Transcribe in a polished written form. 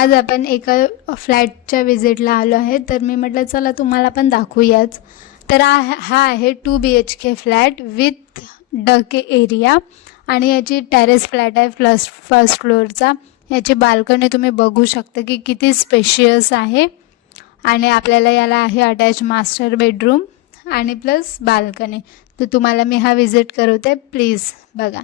आज आपण एका फ्लॅटच्या विजिटला आलो आहे, तर मी म्हटलं चला तुम्हाला पण दाखवूयाच. तर हा आहे 2 BHK flat with decay area आणि याची टेरेस फ्लॅट आहे फर्स्ट फ्लोअरचा. याची बाल्कनी तुम्ही बघू शकता की किती स्पेशियस आहे आणि आपल्याला याला आहे अटॅच मास्टर बेडरूम आणि प्लस बाल्कनी. तर तुम्हाला मी हा विजिट करवते, प्लीज बघा.